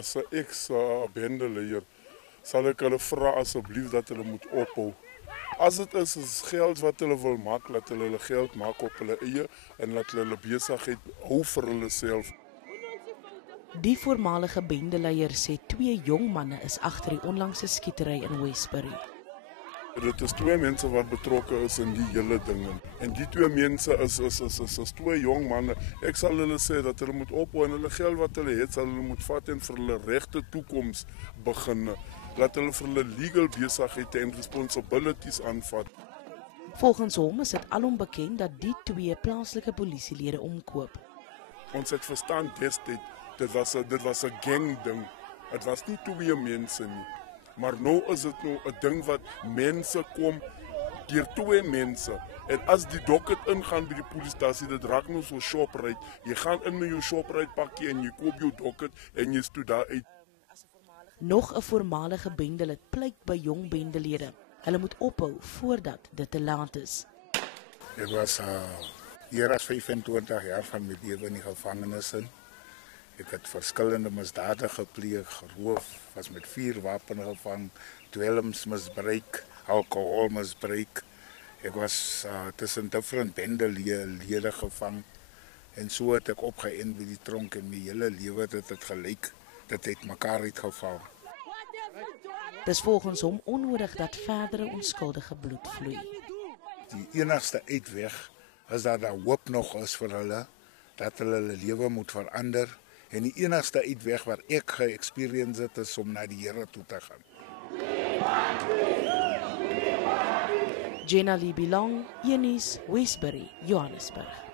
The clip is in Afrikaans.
as 'n ex-bendeleier sal ek hulle vra asseblief dat hulle moet ophou. As dit is geld wat hulle wil maak, laat hulle geld maak op hulle eie en laat hulle besigheid hou vir hulle self. Die voormalige bendeleier sê 2 jong manne is agter die onlangse skietery in Westbury. Dit is 2 mense wat betrokke is in die hele ding. En die 2 mense is 2 jong manne. Ek sal hulle sê dat hulle moet ophou en hulle geld wat hulle het, sal hulle moet vat en vir hulle regte toekoms begin. Laat hulle vir hulle legal besigheid en responsibilities aanvat. Volgens hom is dit alom bekend dat die 2 plaaslike polisielede omkoop. Ons het verstaan destyds, dit was 'n gang ding. Dit was nie 2 mense nie. Maar nou is dit nou 'n ding wat mense kom deur 2 mense. En as die docket ingaan by die polisiestasie, dit raak nou so Shoprite. Jy gaan in met jou Shoprite pakkie en jy koop jou docket en jy stoot daar uit. Nog 'n voormalige bendelid pleit by jong bendelede. Hulle moet ophou voordat dit te laat is. Ek was hier as 25 jaar van my lewe in die gevangenis in. Ek het verskillende misdade gepleeg, geroof, was met 4 wapens gevang, dwelmsmisbruik, alkoholmisbruik. Ek was tussen different bendelede gevang en so het ek opgeëindig by die tronk en my hele lewe dit het gelyk, dit het mekaar uitgeval. Dis volgens hom onnodig dat verdere onskuldige bloed vloei. Die enigste uitweg is dat daar hoop nog is vir hulle, dat hulle lewe moet verander. En die enigste uitweg wat ek ge-experience het is om na die Here toe te gaan. Jenna Lee Bilong, Eunice, Westbury, Johannesburg.